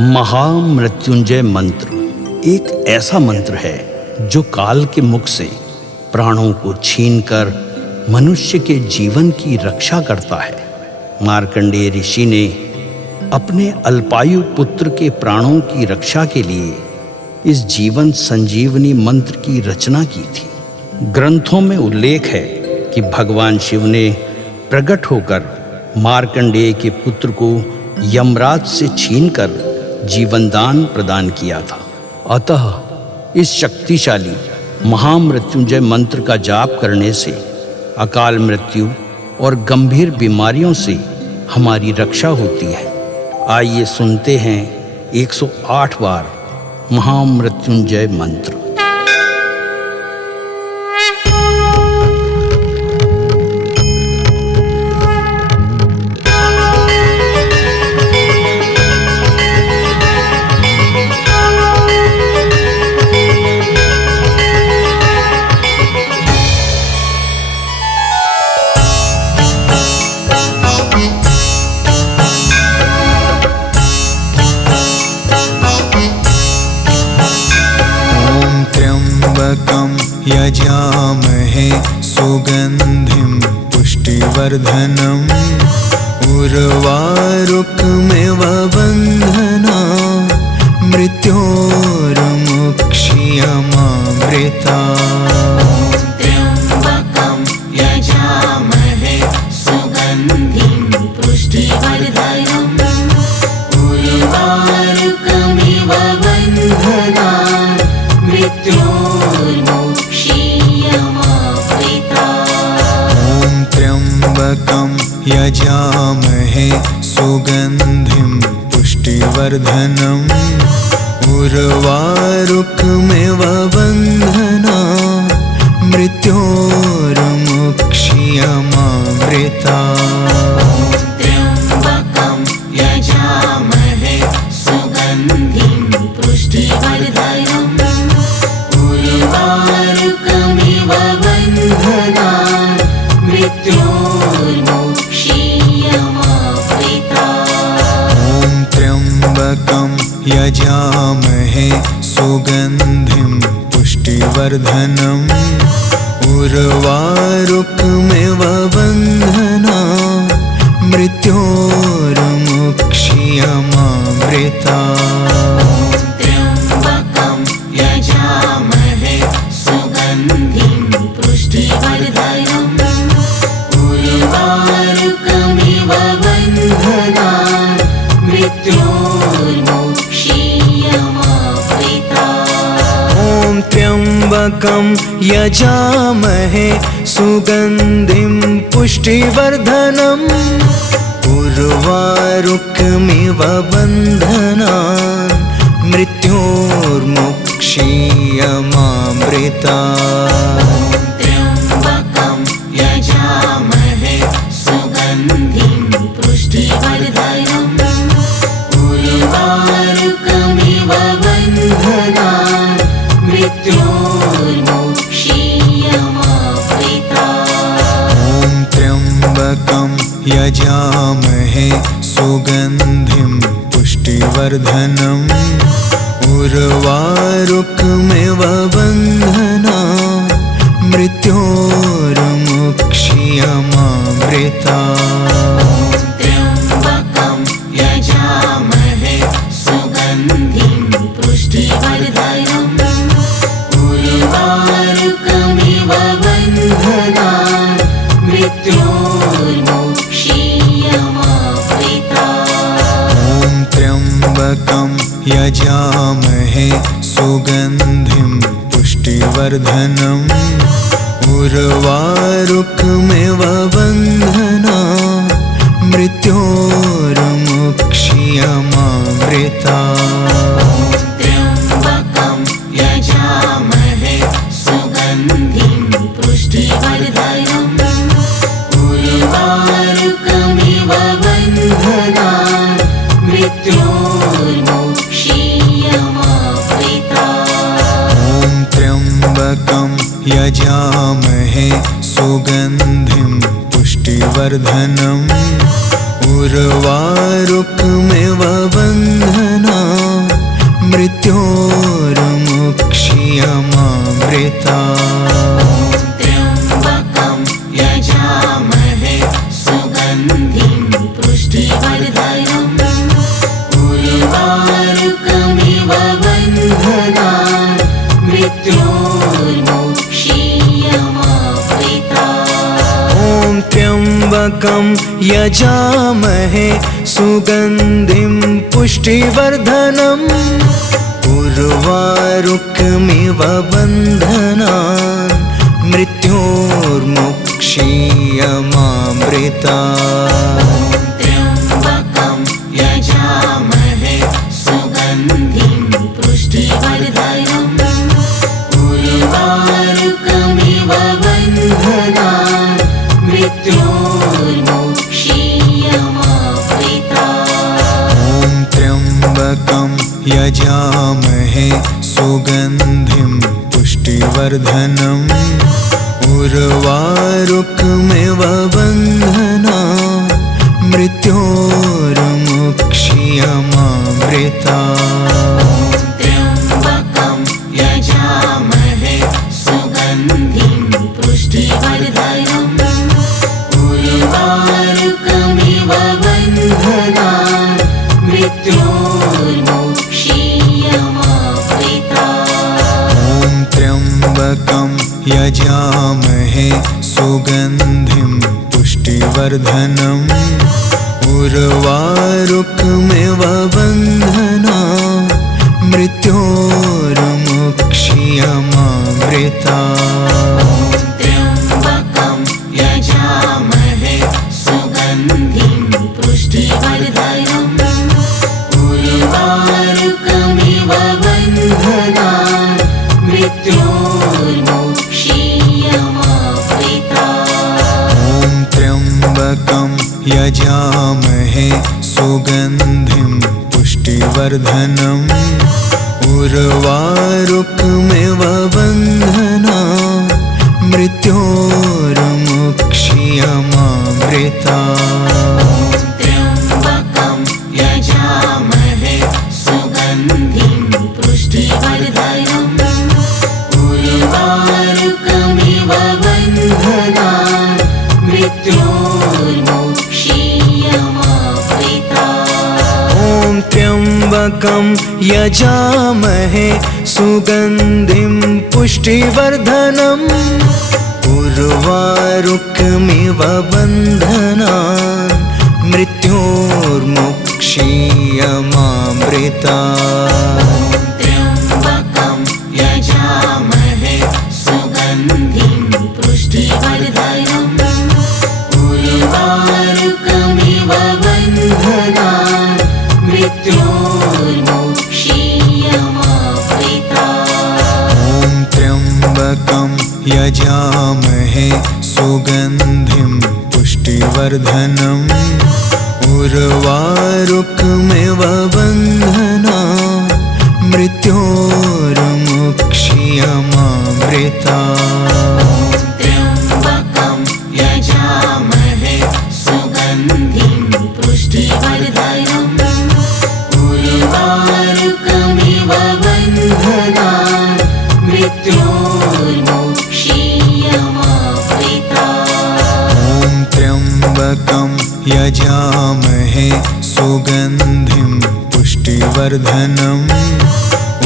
महामृत्युंजय मंत्र एक ऐसा मंत्र है जो काल के मुख से प्राणों को छीनकर मनुष्य के जीवन की रक्षा करता है। मार्कंडेय ऋषि ने अपने अल्पायु पुत्र के प्राणों की रक्षा के लिए इस जीवन संजीवनी मंत्र की रचना की थी। ग्रंथों में उल्लेख है कि भगवान शिव ने प्रकट होकर मार्कंडेय के पुत्र को यमराज से छीनकर जीवनदान प्रदान किया था। अतः इस शक्तिशाली महामृत्युंजय मंत्र का जाप करने से अकाल मृत्यु और गंभीर बीमारियों से हमारी रक्षा होती है। आइए सुनते हैं 108 बार महामृत्युंजय मंत्र। यजामहे सुगंधिं पुष्टिवर्धनम् उर्वारुकमिव बन्धना मृत्योर्मुक्षीयमामृता। त्र्यम्बकं यजामहे सुगन्धिं पुष्टिवर्धनम् उर्वारुकमिव बन्धना त्र्यम्बकं यजामहे सुगन्धिं पुष्टिवर्धनम् उर्वारुकमिव बन्धना मृत्योर्मुक्षीयमामृता। त्र्यम्बकं यजामहे सुगन्धिं पुष्टिवर्धनम् उर्वारुकमिव बन्धना मृत्योर्मुक्षीयमामृता। त्र्यम्बकं यजामहे सुगन्धिं पुष्टिवर्धनम् उर्वारुकमिव बन्धना मृत्योर्मुक्षीयमामृता। त्र्यम्बकं यजामहे सुगन्धिं पुष्टिवर्धनम् उर्वारुकमिव बन्धना मृत्योर्मुक्षीयमामृता। त्र्यम्बकं यजामहे सुगन्धिं पुष्टिवर्धनम् उर्वारुकमिव बन्धना मृत्योर्मुक्षीयमामृता। त्र्यम्बकं यजामहे सुगन्धिं पुष्टिवर्धनम् उर्वारुकमिव बन्धना मृत्योर्मुक्षीयमामृता। त्र्यम्बकं यजामहे सुगन्धिं पुष्टिवर्धनम् उर्वारुकमिव बन्धना मृत्योर्मुक्षीयमामृता। त्र्यम्बकं यजामहे सुगन्धिं पुष्टिवर्धनम् उर्वारुकमिव बन्धना मृत्योर्मुक्षीयमामृता। त्र्यम्बकं यजामहे सुगन्धिं पुष्टिवर्धनम् उर्वारुकमिव बन्धना मृत्योर्मुक्षीयमामृता। त्र्यम्बकं यजामहे सुगन्धिं पुष्टिवर्धनम् उर्वारुकमिव बन्धना मृत्योर्मुक्षीयमामृता। त्र्यम्बकं यजामहे सुगन्धिं पुष्टिवर्धनम् उर्वारुकमिव बन्धना मृत्योर्मुक्षीयमामृता त्र्यम्बकं यजामहे सुगन्धिं पुष्टिवर्धनम् उर्वारुकमिव बन्धनान् मृत्योर्मुक्षीयमामृता ॐ त्र्यम्बकं यजामहे सुगन्धिं पुष्टिवर्धनम् उर्वारुकमिव बन्धनान् मृत्योर्मुक्षीयमामृता त्र्यम्बकं यजामहे सुगन्धिं पुष्टिवर्धनम् उर्वारुकमिव बन्धनान् मृत्योर्मुक्षीयमामृता ॐ त्र्यम्बकं यजामहे सुगन्धिं पुष्टिवर्धनम् उर्वारुकमिव बन्धनान् मृत्योर्मुक्षीयमामृता त्र्यम्बकं यजामहे सुगन्धिं पुष्टिवर्धनम् उर्वारुकमिव बन्धनान् मृत्योर्मुक्षीयमामृता ॐ त्र्यम्बकं यजामहे सुगन्धिं पुष्टिवर्धनम् उर्वारुकमिव बन्धनान् मृत्योर्मुक्षीयमामृता त्र्यम्बकं यजामहे सुगन्धिं पुष्टिवर्धनम् उर्वारुकमिव बन्धनान् मृत्योर्मुक्षीयमामृता ॐ त्र्यम्बकं यजामहे सुगन्धिं पुष्टिवर्धनम् उर्वारुकमिव बन्धनान् मृत्योर्मुक्षीयमामृता त्र्यम्बकं यजामहे सुगन्धिं पुष्टिवर्धनम् उर्वारुकमिव बन्धनान् मृत्योर्मुक्षीयमामृता ॐ त्र्यम्बकं यजामहे सुगन्धिं पुष्टिवर्धनम् उर्वारुकमिव बन्धनान् मृत्योर्मुक्षीयमामृता त्र्यम्बकं यजामहे सुगन्धिं पुष्टिवर्धनम् उर्वारुकमिव बन्धनान् मृत्योर्मुक्षीयमामृता ॐ त्र्यम्बकं यजामहे सुगन्धिं पुष्टिवर्धनम् उर्वारुकमिव बन्धनान् मृत्योर्मुक्षीयमामृता त्र्यम्बकं यजामहे सुगन्धिं पुष्टिवर्धनम् उर्वारुकमिव बन्धनान् मृत्योर्मुक्षीयमामृता ॐ त्र्यम्बकं यजामहे सुगन्धिं पुष्टिवर्धनम्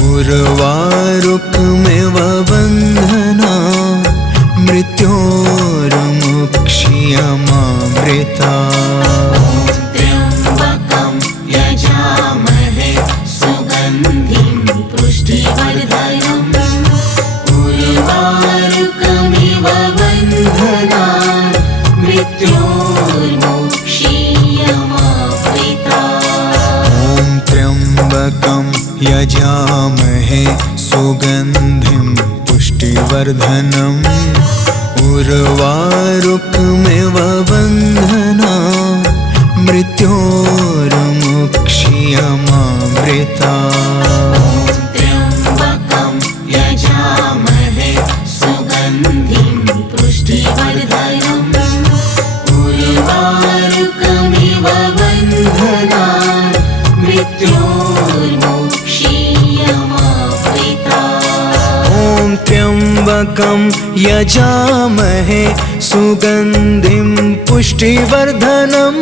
उर्वारुकमिव बन्धनान् मृत्योर्मुक्षीयमामृता त्र्यम्बकं यजामहे सुगन्धिं पुष्टिवर्धनम् उर्वारुकमिव बन्धनान् मृत्योर्मुक्षीयमामृता ॐ त्र्यम्बकं यजामहे सुगन्धिं पुष्टिवर्धनम् उर्वारुकमिव बन्धनान् मृत्योर्मुक्षीयमामृता त्र्यम्बकं यजामहे सुगन्धिं पुष्टिवर्धनम् उर्वारुकमिव बन्धनान् मृत्योर्मुक्षीयमामृता त्र्यम्बकं यजामहे सुगन्धिं पुष्टिवर्धनम्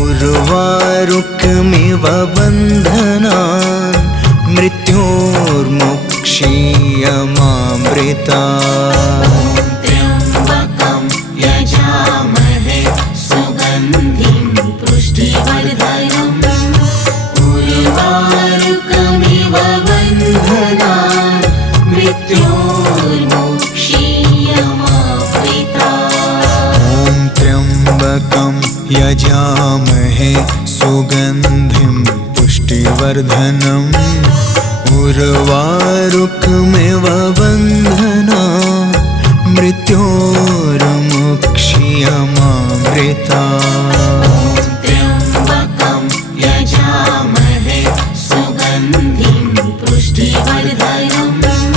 उर्वारुकमिव बन्धनान् मृत्योर्मुक्षीयमामृतात्। त्र्यम्बकं यजामहे सुगन्धिं पुष्टिवर्धनम् उर्वारुकमिव बन्धनान् मृत्योर्मुक्षीयमामृतात्। ॐ त्र्यम्बकं यजामहे सुगन्धिं पुष्टिवर्धनम् उर्वारुकमिव बन्धनान् मृत्योर्मुक्षीयमामृतात्। त्र्यम्बकं यजामहे सुगन्धिं पुष्टिवर्धनम्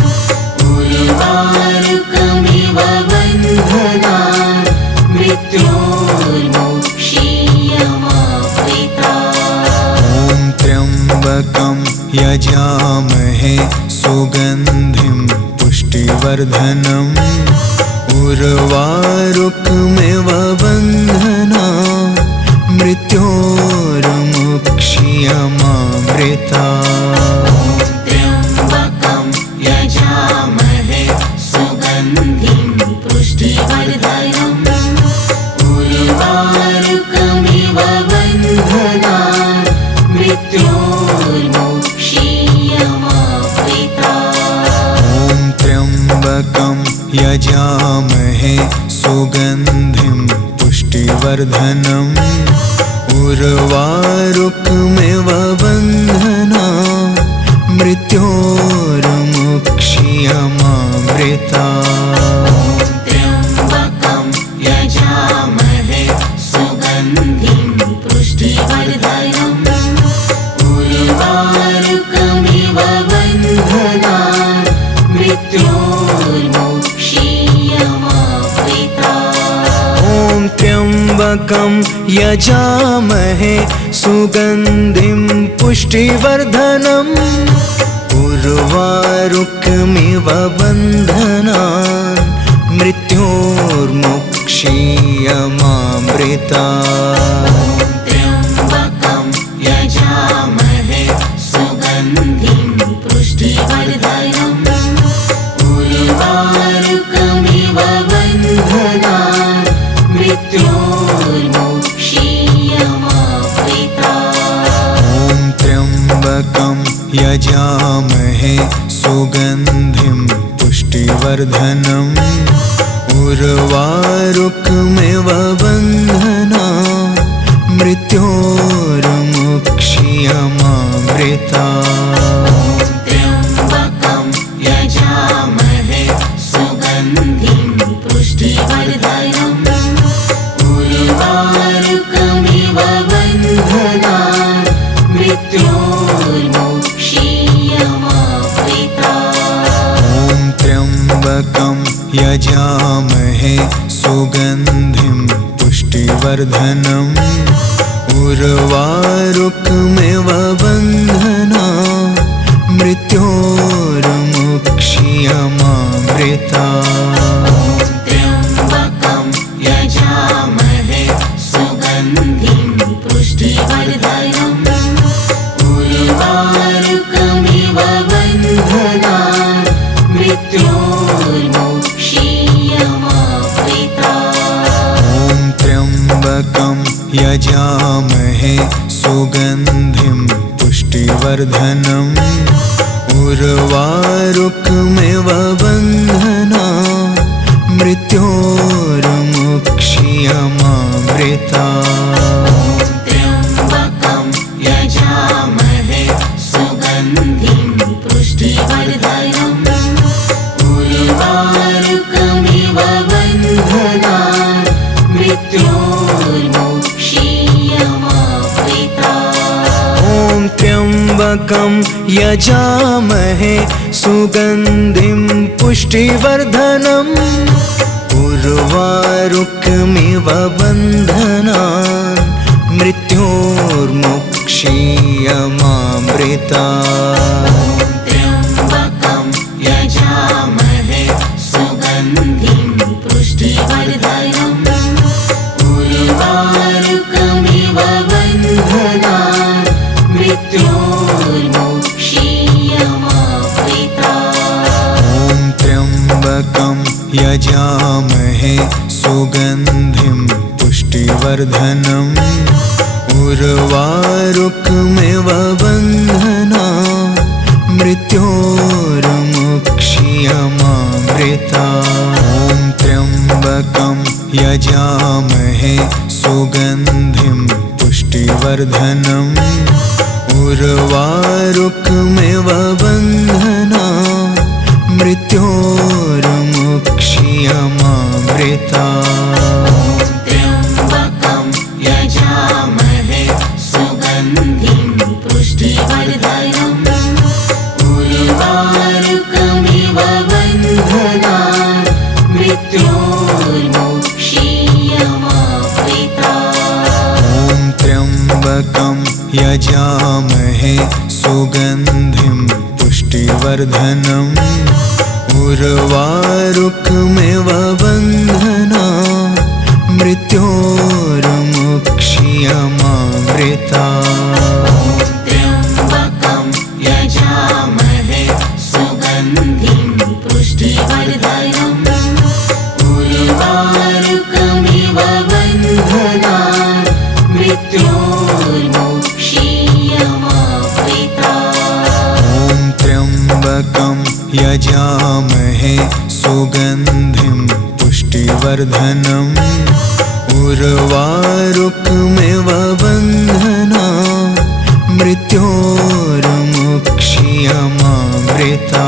उर्वारुकमिव बन्धनान् मृत्योर्मुक्षीयमामृतात्। ॐ त्र्यम्बकं यजामहे सुगन्धिं पुष्टिवर्धनम् उर्वारुकमिव बन्धनान् मृत्योर्मुक्षीयमामृतात्। त्र्यम्बकं यजामहे सुगन्धिं पुष्टिवर्धनम् उर्वारुकमिव बन्धनान् मृत्योर्मुक्षीयमामृतात्। ॐ त्र्यम्बकं यजामहे सुगन्धिं पुष्टिवर्धनम् उर्वारुकमिव बन्धनान् मृत्योर्मुक्षीयमामृतात्। त्र्यम्बकं यजामहे सुगन्धिं पुष्टिवर्धनम् उर्वारुकमिव बन्धनान् मृत्योर्मुक्षीयमामृतात्। ॐ त्र्यम्बकं यजामहे सुगन्धिं पुष्टिवर्धनम् उर्वारुकमिव बन्धनान् मृत्योर्मुक्षीयमामृतात्। त्र्यम्बकं यजामहे सुगन्धिं पुष्टिवर्धनम् उर्वारुकमिव बन्धनान् मृत्योर्मुक्षीयमामृतात्। ॐ त्र्यम्बकं यजामहे सुगन्धिं पुष्टिवर्धनम् उर्वारुकमिव बन्धनान् मृत्योर्मुक्षीयमामृतात्। त्र्यम्बकं यजामहे सुगन्धिं पुष्टिवर्धनम् उर्वारुकमिव बन्धनान् मृत्योर्मुक्षीयमामृतात्। ॐ त्र्यम्बकं यजामहे सुगन्धिं पुष्टिवर्धनम् उर्वारुकमिव बन्धनान् मृत्योर्मुक्षीयमामृतात्। त्र्यम्बकं यजामहे सुगन्धिं पुष्टिवर्धनम् उर्वारुकमिव बन्धनान् मृत्योर्मुक्षीयमामृतात्। ॐ त्र्यम्बकं यजामहे सुगन्धिं पुष्टिवर्धनम् उर्वारुकमिव बन्धनान् मृत्योर्मुक्षीयमामृतात्। त्र्यम्बकं यजामहे सुगन्धिं पुष्टिवर्धनम् उर्वारुकमिव बन्धनान् मृत्योर्मुक्षीयमामृतात्। ॐ त्र्यम्बकं यजामहे सुगन्धिं पुष्टिवर्धनम् उर्वारुकमिव बन्धनान् मृत्योर्मुक्षीयमामृतात्। त्र्यम्बकं यजामहे मृत्योर्मुक्षीयमामृता। ॐ त्र्यम्बकं यजामहे सुगन्धिं पुष्टिवर्धनम् उर्वारुकमिव बन्धनान् मृत्योर्मुक्षीयमामृता। ॐ त्र्यम्बकं यजामहे सुगन्धिं पुष्टिवर्धनम् उर्वारुकमिव बन्धनान् मृत्योर्मुक्षीयमामृता। त्र्यम्बकं यजामहे सुगन्धिं पुष्टिवर्धनम् उर्वारुकमिव बन्धनान् मृत्योर्मुक्षीयमामृता। ॐ त्र्यम्बकं यजामहे सुगन्धिं पुष्टिवर्धनम् उर्वारुकमिव बन्धनान् मृत्योर्मुक्षीयमामृता। त्र्यम्बकं यजामहे सुगन्धिं पुष्टिवर्धनम् उर्वारुकमिव बन्धनान् मृत्योर्मुक्षीयमामृता। ॐ त्र्यम्बकं यजामहे सुगन्धिं पुष्टिवर्धनम् उर्वारुकमिव बन्धनान् मृत्योर्मुक्षीयमामृता।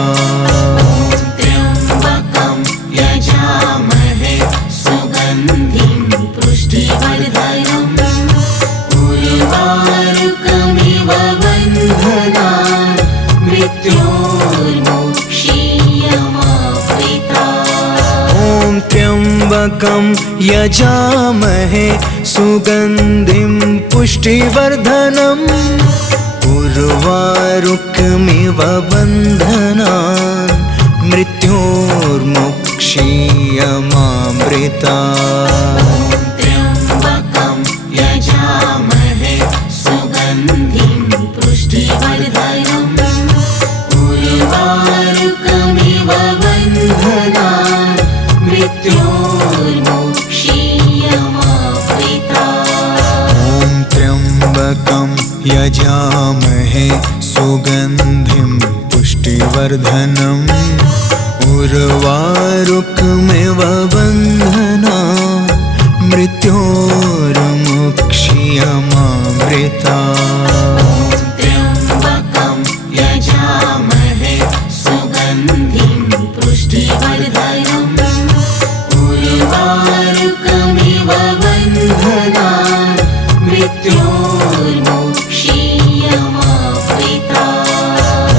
त्र्यम्बकं यजामहे सुगन्धिं पुष्टिवर्धनम् उर्वारुकमिव बन्धनान् मृत्योर्मुक्षीयमामृता। ॐ त्र्यम्बकं यजामहे सुगन्धिं पुष्टिवर्धनम् उर्वारुकमिव बन्धनान् मृत्योर्मुक्षीयमामृता। त्र्यम्बकं यजामहे सुगन्धिं पुष्टिवर्धनम् उर्वारुकमिव बन्धनान् मृत्योर्मुक्षीयमामृता। ॐ त्र्यम्बकं यजामहे सुगन्धिं पुष्टिवर्धनम् उर्वारुकमिव बन्धनान् मृत्योर्मुक्षीयमामृता। त्र्यम्बकं यजामहे सुगन्धिं पुष्टिवर्धनम् उर्वारुकमिव बन्धनान् मृत्योर्मुक्षीयमामृता।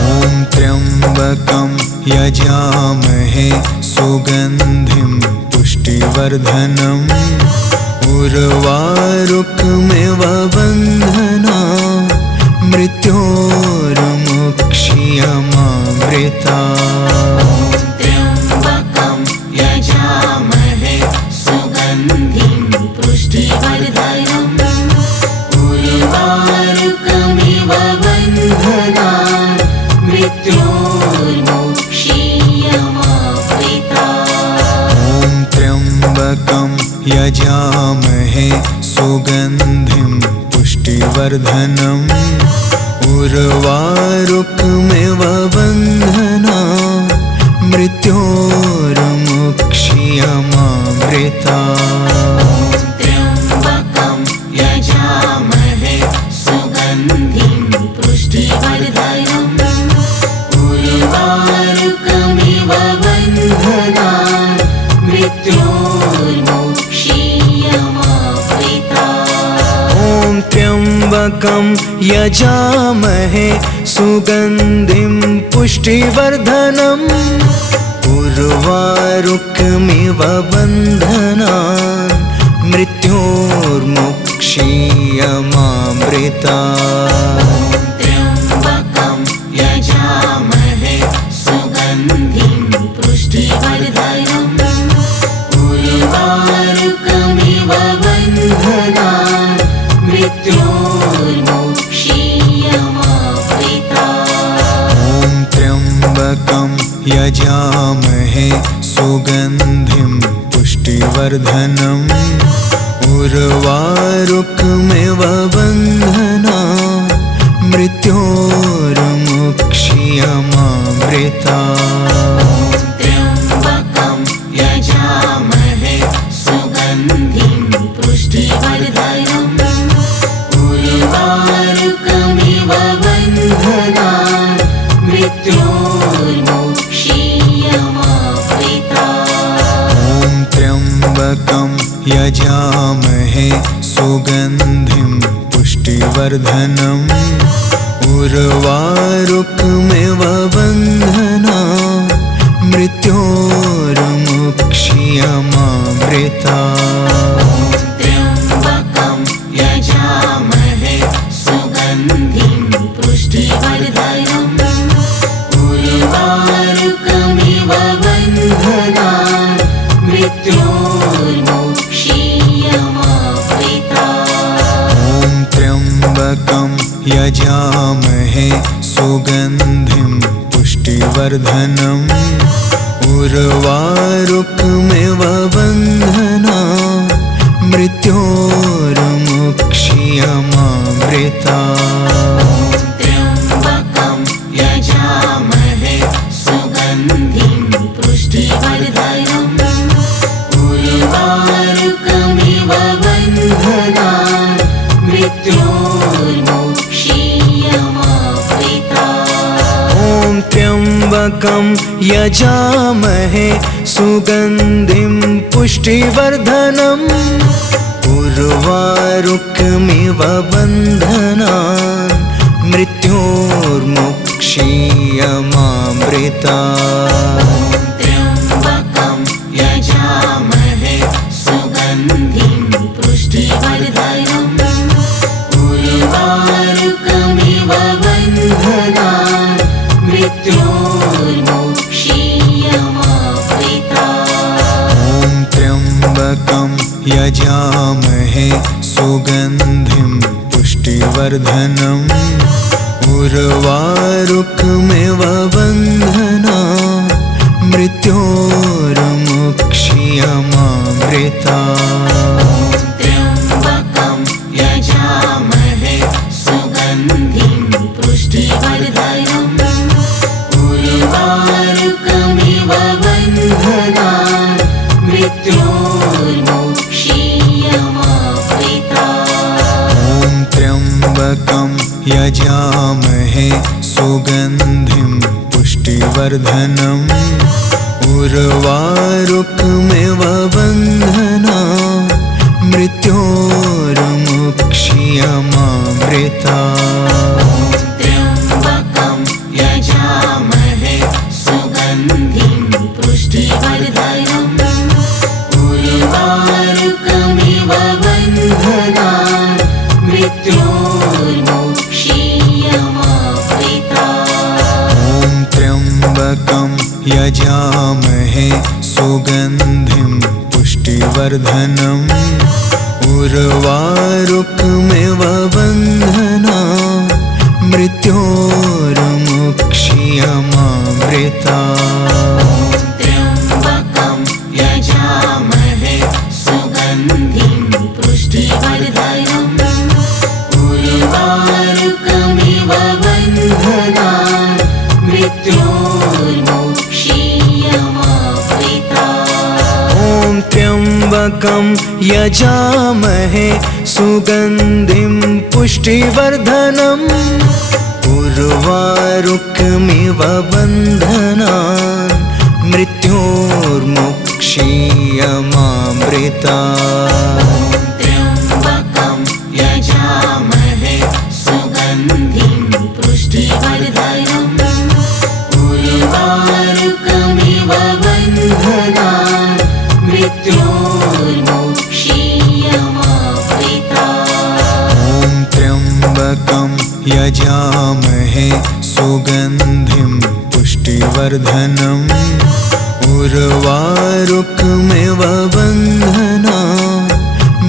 ॐ त्र्यम्बकं यजामहे सुगन्धिं पुष्टिवर्धनम् उर्वारुकमिव बन्धनान् मृत्योर्मुक्षीयमामृता। त्र्यम्बकं यजामहे सुगन्धिं पुष्टिवर्धनम् उर्वारुकमिव बन्धनान् मृत्योर्मुक्षीयमामृता। ॐ त्र्यम्बकं यजामहे सुगन्धिं पुष्टिवर्धनम् उर्वारुकमिव बन्धनान् मृत्योर्मुक्षीयमामृता। त्र्यम्बकं यजामहे सुगन्धिं पुष्टिवर्धनम् उर्वारुकमिव बन्धनान् मृत्योर्मुक्षीयमामृता। ॐ त्र्यम्बकं यजामहे सुगन्धिं पुष्टिवर्धनम् उर्वारुकमिव बन्धनान् मृत्योर्मुक्षीयमामृता। त्र्यम्बकं यजामहे सुगन्धिं पुष्टिवर्धनम् उर्वारुकमिव बन्धनान् मृत्योर्मुक्षीयमामृता। यजामहे सुगन्धिं पुष्टिवर्धनम् उर्वारुकमिव बन्धनान् मृत्योर्मुक्ष्यमामृतात्। त्र्यम्बकं यजामहे सुगन्धिं पुष्टिवर्धनम् उर्वारुकमिव बन्धनान् मृत्योर्मुक्ष्यमामृतात्। ॐ त्र्यम्बकं यजामहे सुगन्धिं पुष्टिवर्धनम् उर्वारुकमिव बन्धनान् मृत्योर्मुक्ष्यमामृतात्। त्र्यम्बकं यजामहे सुगन्धिं पुष्टिवर्धनम् उर्वारुकमिव बन्धनान् मृत्योर्मुक्ष्यमामृतात्। ॐ त्र्यम्बकं यजामहे सुगन्धिं पुष्टिवर्धनम् उर्वारुकमिव बन्धनान् मृत्योर्मुक्ष्यमामृतात्। त्र्यम्बकं यजामहे सुगन्धिं पुष्टिवर्धनम् उर्वारुकमिव बन्धनान् मृत्योर्मुक्ष्यमामृतात्। ॐ त्र्यम्बकं यजामहे सुगन्धिं पुष्टिवर्धनम् उर्वारुकमिव बन्धनान् मृत्योर्मुक्ष्यमामृतात्। त्र्यम्बकं यजामहे सुगन्धिं पुष्टिवर्धनम् उर्वारुकमिव बन्धनान् मृत्योर्मुक्ष्यमामृतात्। ॐ त्र्यम्बकं यजामहे सुगन्धिं पुष्टिवर्धनम् उर्वारुकमिव बन्धनान् मृत्योर्मुक्ष्यमामृतात्। त्र्यम्बकं यजामहे सुगन्धिं पुष्टिवर्धनम् उर्वारुकमिव बन्धनान् मृत्योर्मुक्ष्यमामृतात्। ॐ त्र्यम्बकं यजामहे सुगन्धिं पुष्टिवर्धनम् उर्वारुकमिव बन्धनान् मृत्योर्मुक्ष्यमामृतात्। त्र्यम्बकं यजामहे सुगन्धिं पुष्टिवर्धनम् उर्वारुकमिव बन्धनान् मृत्योर्मुक्ष्यमामृतात्। ॐ त्र्यम्बकं यजामहे सुगन्धिं पुष्टिवर्धनम् उर्वारुकमिव बन्धनान् मृत्योर्मुक्ष्यमामृतात्। त्र्यम्बकं यजामहे सुगन्धिं पुष्टिवर्धनम् उर्वारुकमिव बन्धनान् मृत्योर्मुक्ष्यमामृतात्। ॐ त्र्यम्बकं यजामहे सुगन्धिं पुष्टिवर्धनम् उर्वारुकमिव बन्धनान् मृत्योर्मुक्ष्यमामृतात्। त्र्यम्बकं यजामहे सुगन्धिं पुष्टिवर्धनम् उर्वारुकमिव बन्धनान् मृत्योर्मुक्ष्यमामृतात्। ॐ त्र्यम्बकं यजामहे सुगन्धिं पुष्टिवर्धनम् उर्वारुकमिव बन्धनान्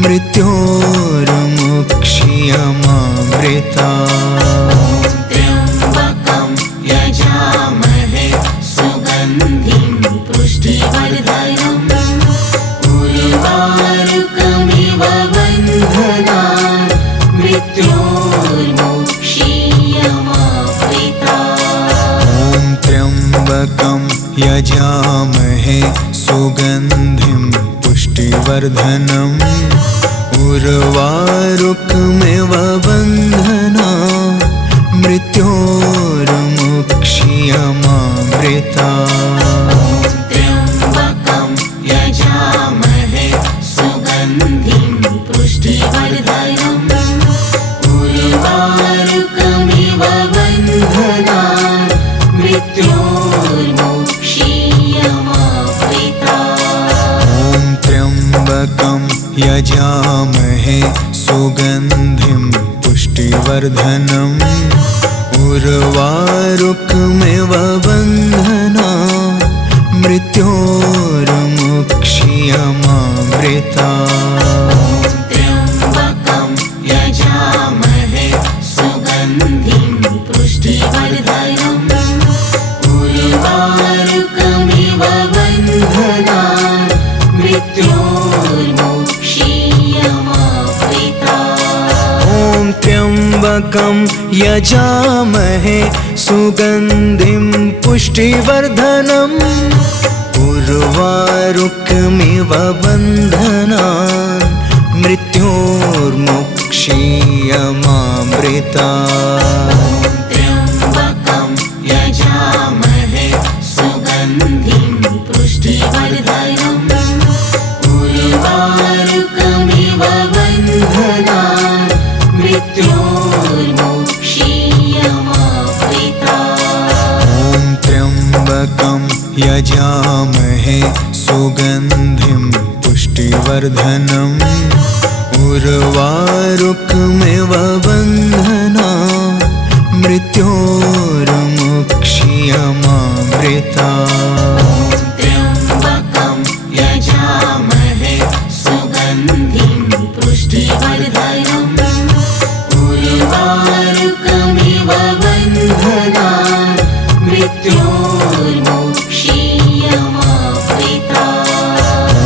मृत्योर्मुक्ष्यमामृतात्। त्र्यम्बकं यजामहे सुगन्धिं मृत्योर्मुक्षीयमामृता। ॐ त्र्यम्बकं यजामहे सुगन्धिं पुष्टिवर्धनम् उर्वारुकमिव बन्धनान् मृत्योर्मुक्षीयमामृता। त्र्यम्बकं यजामहे सुगन्धिं पुष्टिवर्धनम् उर्वारुकमिव बन्धनान् मृत्योर्मुक्षीयमामृता। ॐ त्र्यम्बकं यजामहे सुगन्धिं पुष्टिवर्धनम् उर्वारुकमिव बन्धनान् मृत्योर्मुक्षीयमामृता। त्र्यम्बकं यजामहे सुगन्धिं पुष्टिवर्धनम् उर्वारुकमिव बन्धनान् मृत्योर्मुक्षीयमामृता। ॐ त्र्यम्बकं यजामहे सुगन्धिं पुष्टिवर्धनम् उर्वारुकमिव बन्धनान् मृत्योर्मुक्षीयमामृता। त्र्यम्बकं यजामहे सुगन्धिं पुष्टिवर्धनम् उर्वारुकमिव बन्धनान् मृत्योर्मुक्षीयमामृता। ॐ त्र्यम्बकं यजामहे सुगन्धिं पुष्टिवर्धनम् उर्वारुकमिव बन्धनान् मृत्योर्मुक्षीयमामृता। त्र्यम्बकं यजामहे सुगन्धिं पुष्टिवर्धनम् उर्वारुकमिव बन्धनान् मृत्योर्मुक्षीयमामृता। ॐ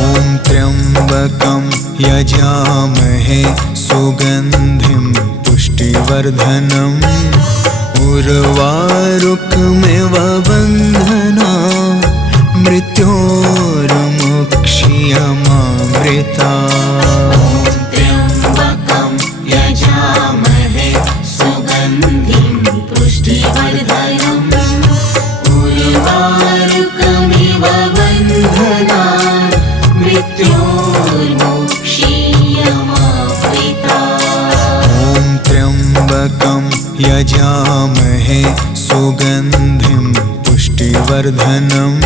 त्र्यम्बकं यजामहे सुगन्धिं पुष्टिवर्धनम् उर्वारुकमिव बन्धनान् मृत्योर्मुक्षीयमामृता। त्र्यम्बकं यजामहे सुगन्धिं पुष्टिवर्धनम् उर्वारुकमिव बन्धनान् मृत्योर्मुक्षीयमामृता। ॐ त्र्यम्बकं यजामहे सुगन्धिं पुष्टिवर्धनम्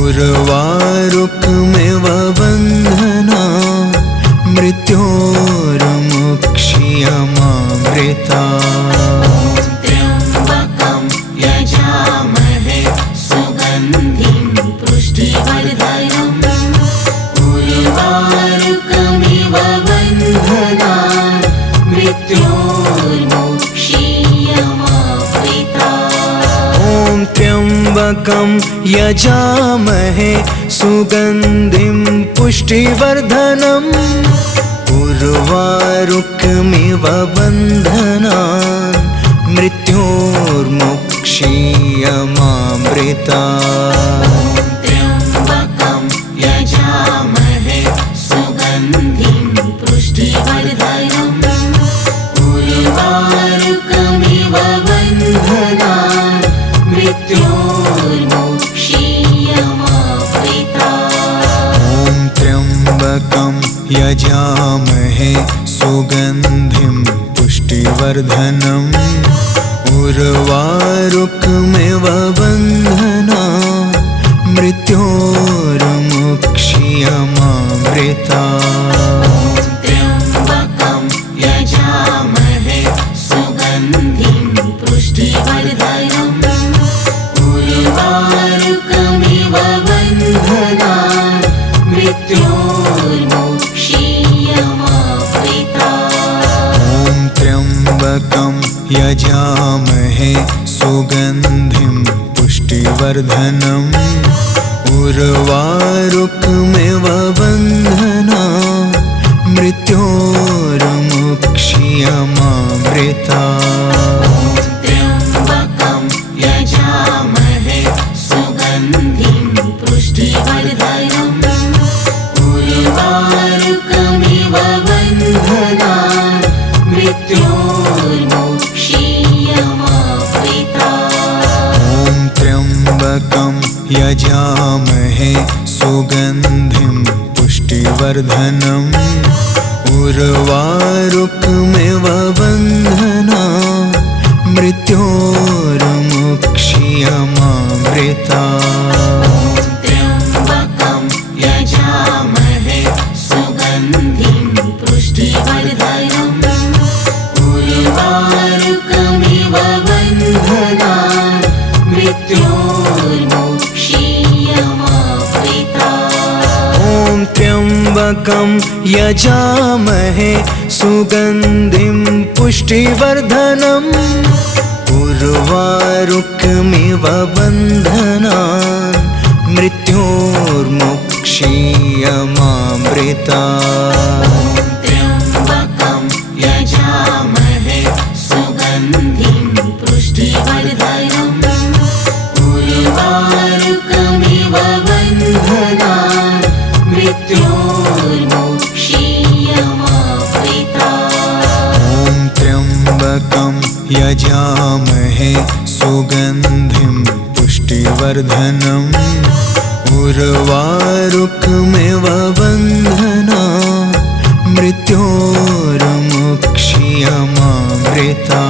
उर्वारुकमिव बन्धनान् मृत्योर्मुक्षीयमामृता। त्र्यम्बकं यजामहे सुगन्धिं पुष्टिवर्धनम् उर्वारुकमिव बन्धनान् मृत्योर्मुक्षीयमामृता। ॐ त्र्यम्बकं यजामहे सुगन्धिं पुष्टिवर्धनम् उर्वारुकमिव बन्धनान् मृत्योर्मुक्षीयमामृता। त्र्यम्बकं यजामहे सुगन्धिं पुष्टिवर्धनम् उर्वारुकमिव बन्धनान् मृत्योर्मुक्षीयमामृता। ॐ त्र्यम्बकं यजामहे सुगन्धिं पुष्टिवर्धनम् उर्वारुकमिव बन्धनान् मृत्योर्मुक्षीयमामृता। त्र्यम्बकं यजामहे सुगन्धिं पुष्टिवर्धनम् उर्वारुकमिव बन्धनान् मृत्योर्मुक्षीयमामृता। ॐ त्र्यम्बकं यजामहे सुगन्धिं पुष्टिवर्धनम् उर्वारुकमिव बन्धनान् मृत्योर्मुक्षीयमामृता। त्र्यम्बकं यजामहे सुगन्धिं पुष्टिवर्धनम् उर्वारुकमिव बन्धनान् मृत्योर्मुक्षीयमामृता। ॐ त्र्यम्बकं यजामहे सुगन्धिं पुष्टिवर्धनम् उर्वारुकमिव बन्धनान् मृत्योर्मुक्षीयमामृता। त्र्यम्बकं यजामहे सुगन्धिं पुष्टिवर्धनम् उर्वारुकमिव बन्धनान् मृत्योर्मुक्षीयमामृता। ॐ त्र्यम्बकं यजामहे सुगन्धिं पुष्टिवर्धनम् उर्वारुकमिव बन्धनान् मृत्योर्मुक्षीयमामृता। त्र्यम्बकं यजामहे सुगन्धिं पुष्टिवर्धनम् उर्वारुकमिव बन्धनान् मृत्योर्मुक्षीयमामृता। ॐ त्र्यम्बकं यजामहे सुगन्धिं पुष्टिवर्धनम् उर्वारुकमिव बन्धनान् मृत्योर्मुक्षीयमामृता।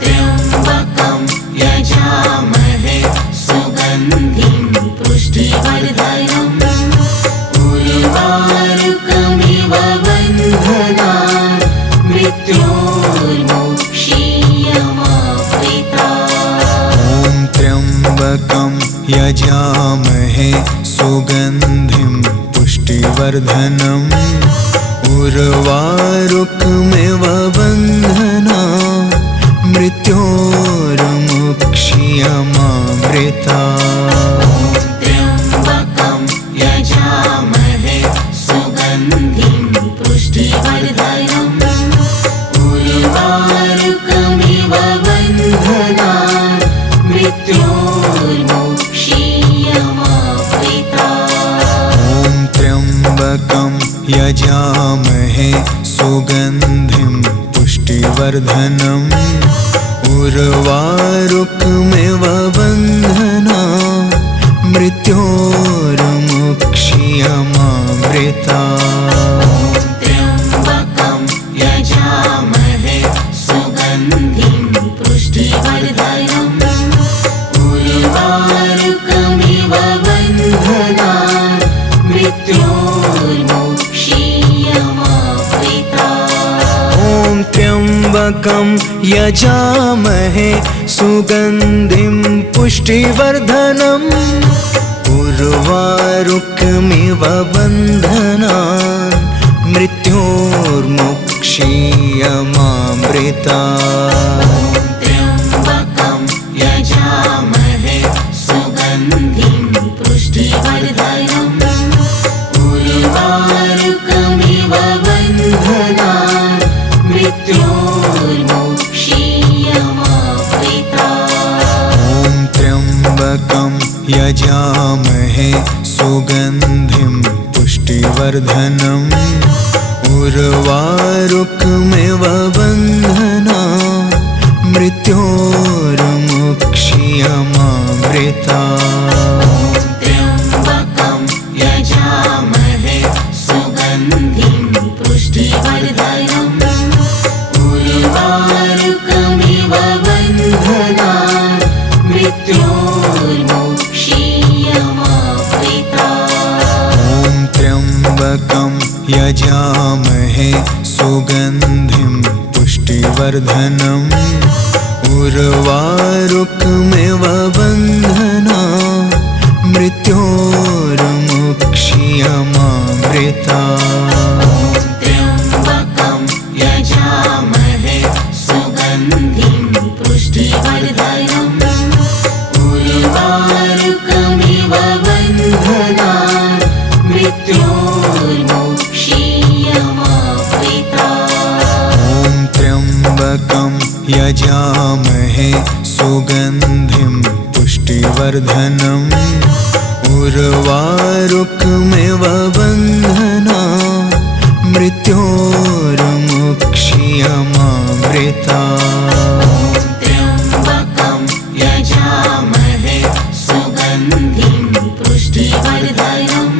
त्र्यम्बकं यजामहे सुगन्धिं पुष्टिवर्धनम् उर्वारुकमिव बन्धनान् मृत्योर्मुक्षीयमामृता। ॐ त्र्यम्बकं यजामहे सुगन्धिं पुष्टिवर्धनम् उर्वारुकमिव बन्धनान् मृत्योर्मुक्षीयमामृता। त्र्यम्बकं यजामहे सुगन्धिं पुष्टिवर्धनम् उर्वारुकमिव बन्धनान् मृत्योर्मुक्षीयमामृता। ॐ त्र्यम्बकं यजामहे सुगन्धिं पुष्टिवर्धनम् उर्वारुकमिव बन्धनान् मृत्योर्मुक्षीयमामृता। त्र्यम्बकं यजामहे सुगन्धिं पुष्टिवर्धनम् उर्वारुकमिव बन्धनान् मृत्योर्मुक्षीयमामृता। ॐ त्र्यम्बकं यजामहे सुगन्धिं पुष्टिवर्धनम् उर्वारुकमिव बन्धनान् मृत्योर्मुक्षीयमामृता। त्र्यम्बकं यजामहे सुगन्धिं पुष्टिवर्धनम् उर्वारुकमिव बन्धनान् मृत्योर्मुक्षीयमामृता। ॐ त्र्यम्बकं यजामहे सुगन्धिं पुष्टिवर्धनम् उर्वारुकमिव बन्धनान् मृत्योर्मुक्षीयमामृता। त्र्यम्बकं यजामहे सुगन्धिं पुष्टिवर्धनम् उर्वारुकमिव बन्धनान् मृत्योर्मुक्षीयमामृता। ॐ त्र्यम्बकं यजामहे सुगन्धिं पुष्टिवर्धनम् उर्वारुकमिव बन्धनान् मृत्योर्मुक्षीयमामृता। त्र्यम्बकं यजामहे सुगन्धिं पुष्टिवर्धनम् उर्वारुकमिव बन्धनान् मृत्योर्मुक्षीयमामृता। यजामहे सुगन्धिं पुष्टिवर्धनम् उर्वारुकमिव बन्धनान् मृत्योर्मुक्षीयमामृता त्र्यम्बकं यजामहे सुगन्धिं पुष्टिवर्धनम्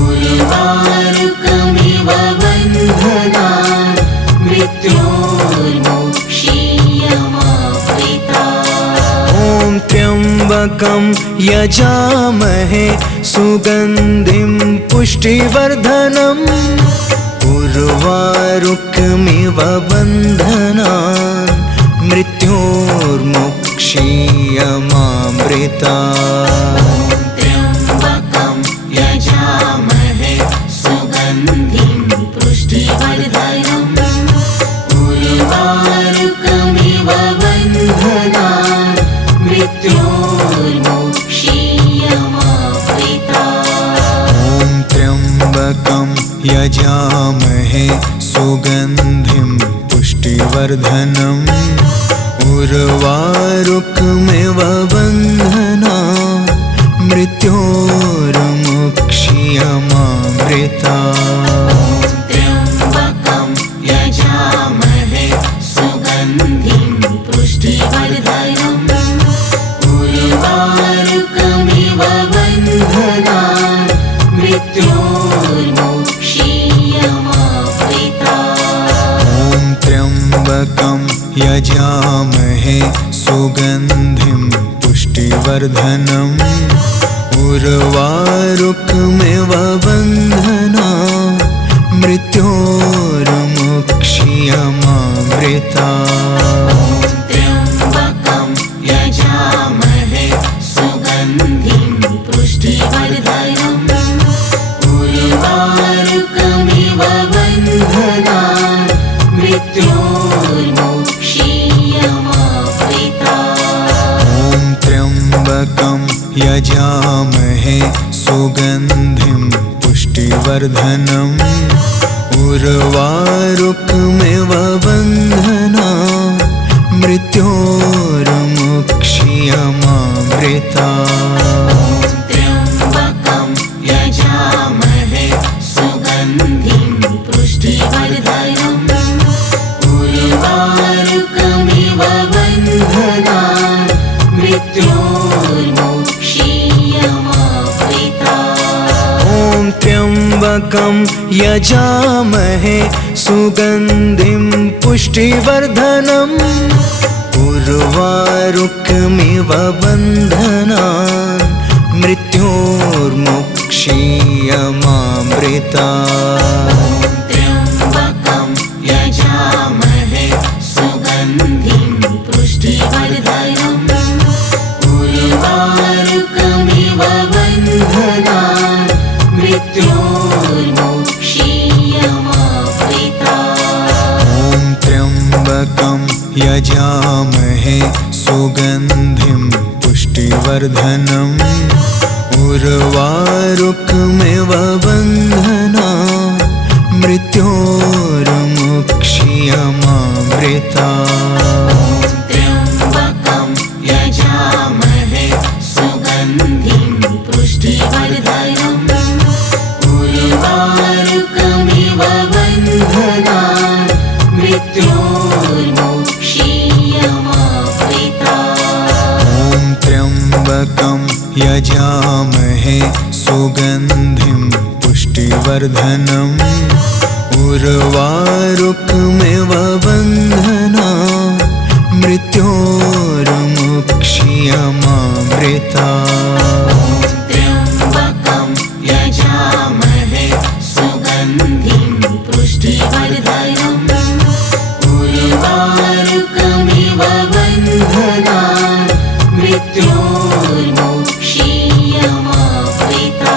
उर्वारुकमिव बन्धनान् मृत्योर्मुक्षीयमामृता ॐ त्र्यम्बकं यजामहे सुगन्धिं पुष्टिवर्धनम् उर्वारुकमिव बन्धनान् मृत्योर्मुक्षीयमामृता त्र्यम्बकं यजामहे सुगन्धिं पुष्टिवर्धनम् उर्वारुकमिव बन्धनान् मृत्योर्मुक्षीयमामृता ॐ त्र्यम्बकं यजामहे सुगन्धिं पुष्टिवर्धनम् उर्वारुकमिव बन्धनान् मृत्योर्मुक्षीयमामृता त्र्यम्बकं यजामहे सुगन्धिं पुष्टिवर्धनम् उर्वारुकमिव बन्धनान् मृत्योर्मुक्षीयमामृता ॐ त्र्यम्बकं यजामहे सुगन्धिं पुष्टिवर्धनम् उर्वारुकमिव बन्धनान् मृत्योर्मुक्षीयमामृता त्र्यम्बकं यजामहे सुगन्धिं पुष्टिवर्धनम् उर्वारुकमिव बन्धनान् मृत्योर्मुक्षीयमामृता ॐ त्र्यम्बकं यजामहे सुगन्धिं पुष्टिवर्धनम् उर्वारुकमिव बन्धनान् मृत्योर्मुक्षीयमामृता त्र्यम्बकं यजामहे सुगन्धिं पुष्टिवर्धनम् उर्वारुकमिव बन्धनान् मृत्योर्मुक्षीयमामृता ॐ त्र्यम्बकं यजामहे सुगन्धिं पुष्टिवर्धनम् उर्वारुकमिव बन्धनान् मृत्योर्मुक्षीयमामृता त्र्यम्बकं यजामहे सुगन्धिं पुष्टिवर्धनम् उर्वारुकमिव बन्धनान् मृत्योर्मुक्षीयमामृता ॐ त्र्यम्बकं यजामहे सुगन्धिं पुष्टिवर्धनम् उर्वारुकमिव बन्धनान् मृत्योर्मुक्षीयमामृता त्र्यम्बकं यजामहे सुगन्धिं पुष्टिवर्धनम् उर्वारुकमिव बन्धनान् मृत्योर्मुक्षीयमामृता ॐ त्र्यम्बकं यजामहे सुगन्धिं पुष्टिवर्धनम् उर्वारुकमिव बन्धनान् मृत्योर्मुक्षीयमामृता त्र्यम्बकं यजामहे सुगन्धिं पुष्टिवर्धनम् उर्वारुकमिव बन्धनान् मृत्योर्मुक्षीयमामृता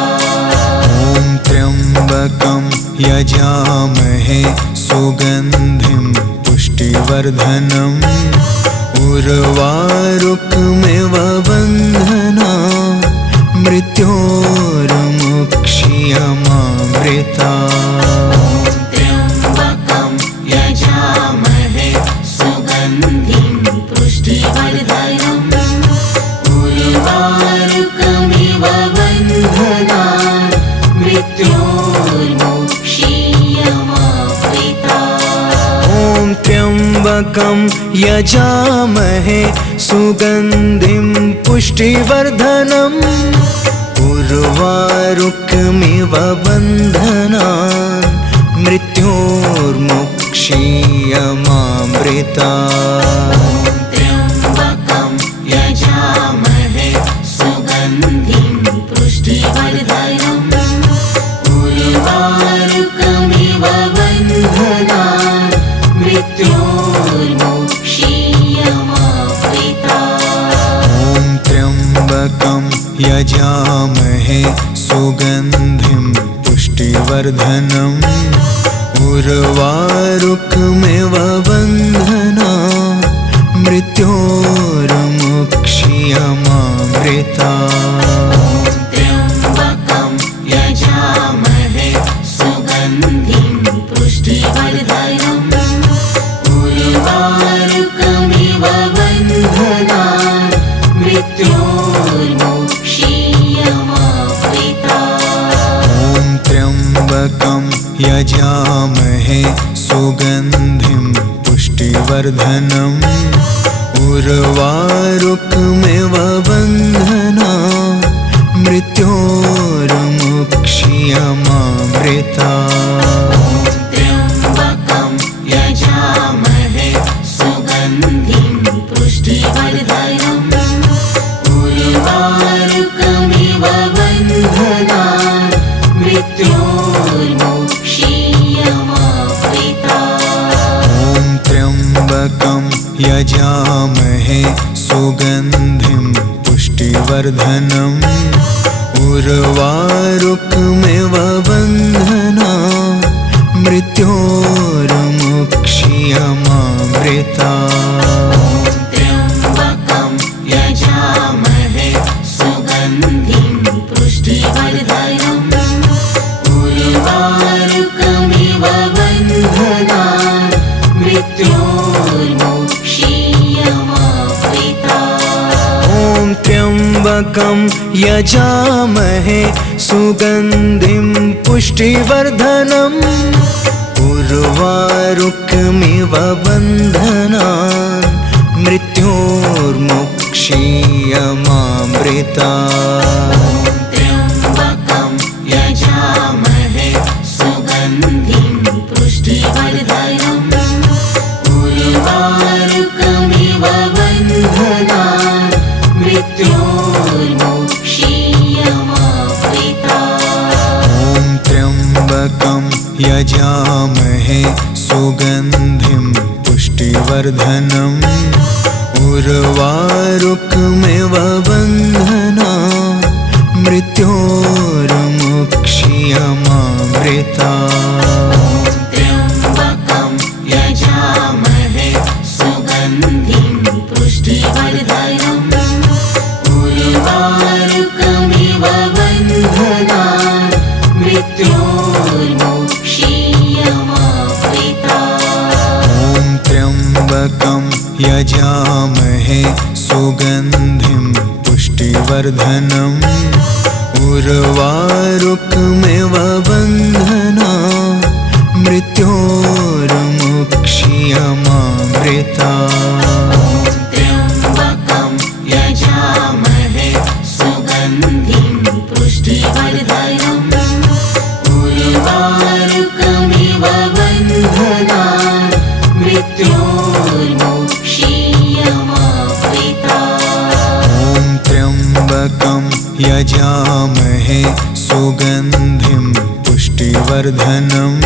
ॐ त्र्यम्बकं यजामहे सुगन्धिं पुष्टिवर्धनम् उर्वारुकमिव बन्धनान् मृत्योर्मुक्षीयमामृता त्र्यम्बकं यजामहे सुगन्धिं त्र्यम्बकं यजामहे सुगन्धिं पुष्टिवर्धनम् उर्वारुकमिव बन्धनान् मृत्योर्मुक्षीयमामृतात्। त्र्यम्बकं यजामहे सुगन्धिं पुष्टिवर्धनम् उर्वारुकमिव बन्धनान् मृत्योर्मुक्षीयमामृतात्। ॐ त्र्यम्बकं यजामहे सुगन्धिं पुष्टिवर्धनम् उर्वारुकमिव बन्धनान् मृत्योर्मुक्षीयमामृतात्। त्र्यम्बकं यजामहे सुगन्धिं पुष्टिवर्धनम् उर्वारुकमिव बन्धनान् मृत्योर्मुक्षीयमामृतात्। ॐ त्र्यम्बकं यजामहे सुगन्धिं पुष्टिवर्धनम् उर्वारुकमिव बन्धनान् मृत्योर्मुक्षीयमामृतात्। त्र्यम्बकं यजामहे सुगन्धिं पुष्टिवर्धनम् उर्वारुकमिव बन्धनान् मृत्योर्मुक्षीयमामृतात्। ॐ त्र्यम्बकं यजामहे सुगन्धिं पुष्टिवर्धनम् उर्वारुकमिव बन्धनान् मृत्योर्मुक्षीयमामृतात्। त्र्यम्बकं यजामहे सुगन्धिं पुष्टिवर्धनम् उर्वारुकमिव बन्धनान् मृत्योर्मुक्षीयमामृतात्। ॐ त्र्यम्बकं यजामहे सुगन्धिं पुष्टिवर्धनम् उर्वारुकमिव बन्धनान् मृत्योर्मुक्षीयमामृतात्। त्र्यम्बकं यजामहे सुगन्धिं पुष्टिवर्धनम् उर्वारुकमिव बन्धनान् मृत्योर्मुक्षीयमामृतात्। ॐ त्र्यम्बकं यजामहे सुगन्धिं पुष्टिवर्धनम् उर्वारुकमिव बन्धनान् मृत्योर्मुक्षीयमामृतात्। त्र्यम्बकं यजामहे सुगन्धिं पुष्टिवर्धनम् उर्वारुकमिव बन्धनान् मृत्योर्मुक्षीयमामृतात्। ॐ त्र्यम्बकं यजामहे सुगन्धिं पुष्टिवर्धनम् उर्वारुकमिव बन्धनान् मृत्योर्मुक्षीयमामृतात्। त्र्यम्बकं यजामहे सुगन्धिं पुष्टिवर्धनम् उर्वारुकमिव बन्धनान् मृत्योर्मुक्षीयमामृतात्। ॐ त्र्यम्बकं यजामहे सुगन्धिं पुष्टिवर्धनम्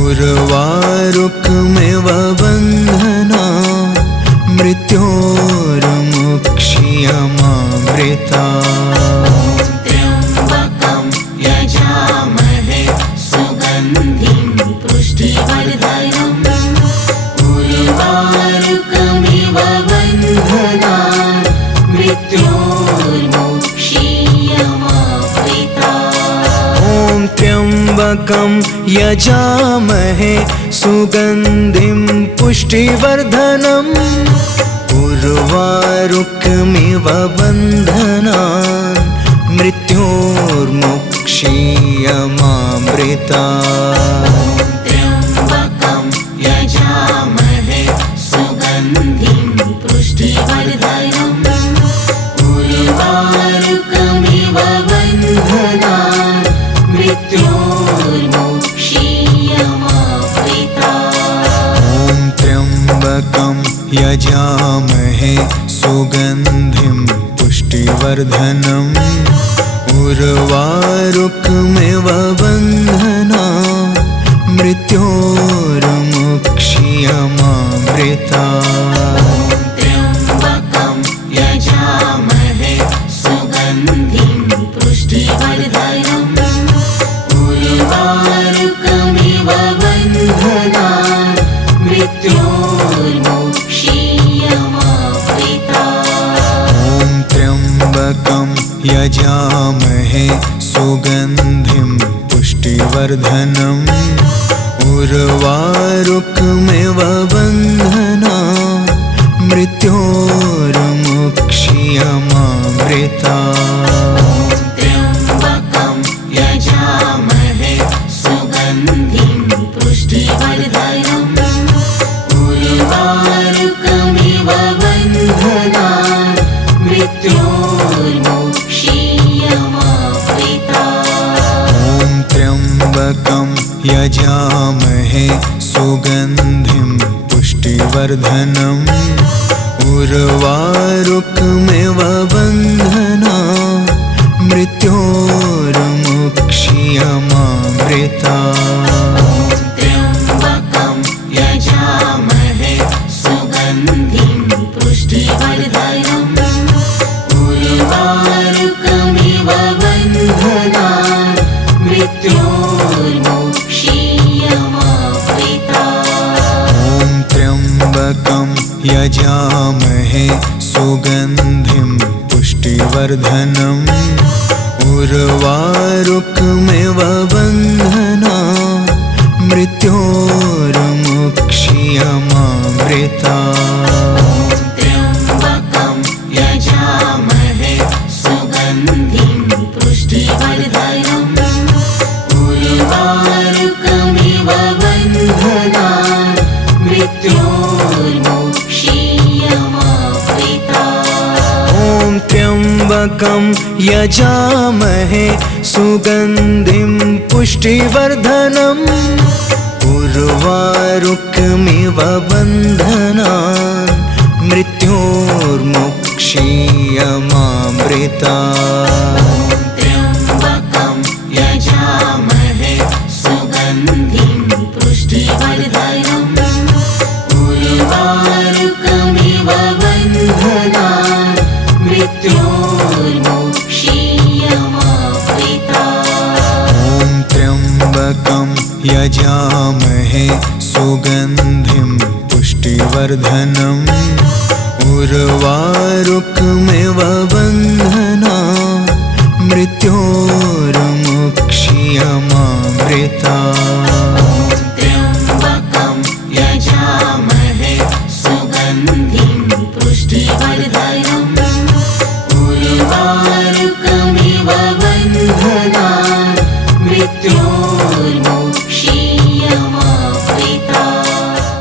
उर्वारुकमिव बन्धनान् मृत्योर्मुक्षीयमामृतात्। त्र्यम्बकं यजामहे सुगन्धिं पुष्टिवर्धनम् उर्वारुकमिव बन्धनान् मृत्योर्मुक्षीयमामृतात्। ॐ त्र्यम्बकं यजामहे सुगन्धिं पुष्टिवर्धनम् उर्वारुकमिव बन्धनान् मृत्योर्मुक्षीयमामृतात्। त्र्यम्बकं यजामहे त्र्यम्बकं यजामहे सुगन्धिं पुष्टिवर्धनम् उर्वारुकमिव बन्धनान् मृत्योर्मुक्ष्यमामृतात्। त्र्यम्बकं यजामहे सुगन्धिं पुष्टिवर्धनम् उर्वारुकमिव बन्धनान् मृत्योर्मुक्ष्यमामृतात्। ॐ त्र्यम्बकं यजामहे सुगन्धिं पुष्टिवर्धनम् उर्वारुकमिव बन्धनान् मृत्योर्मुक्ष्यमामृतात्। त्र्यम्बकं यजामहे सुगन्धिं पुष्टिवर्धनम् उर्वारुकमिव बन्धनान् मृत्योर्मुक्ष्यमामृतात्। ॐ त्र्यम्बकं यजामहे सुगन्धिं पुष्टिवर्धनम् उर्वारुकमिव बन्धनान् मृत्योर्मुक्ष्यमामृतात्। त्र्यम्बकं यजामहे सुगन्धिं पुष्टिवर्धनम् उर्वारुकमिव बन्धनान् मृत्योर्मुक्ष्यमामृतात्। ॐ त्र्यम्बकं यजामहे सुगन्धिं पुष्टिवर्धनम् उर्वारुकमिव बन्धनान् मृत्योर्मुक्ष्यमामृतात्। त्र्यम्बकं यजामहे सुगन्धिं पुष्टिवर्धनम् उर्वारुकमिव बन्धनान् मृत्योर्मुक्ष्यमामृतात्। ॐ त्र्यम्बकं यजामहे सुगन्धिं पुष्टिवर्धनम् उर्वारुकमिव बन्धनान् मृत्योर्मुक्ष्यमामृतात्। त्र्यम्बकं यजामहे सुगन्धिं पुष्टिवर्धनम् उर्वारुकमिव बन्धनान् मृत्योर्मुक्ष्यमामृतात्। ॐ त्र्यम्बकं यजामहे सुगन्धिं पुष्टिवर्धनम् उर्वारुकमिव बन्धनान् मृत्योर्मुक्ष्यमामृतात्।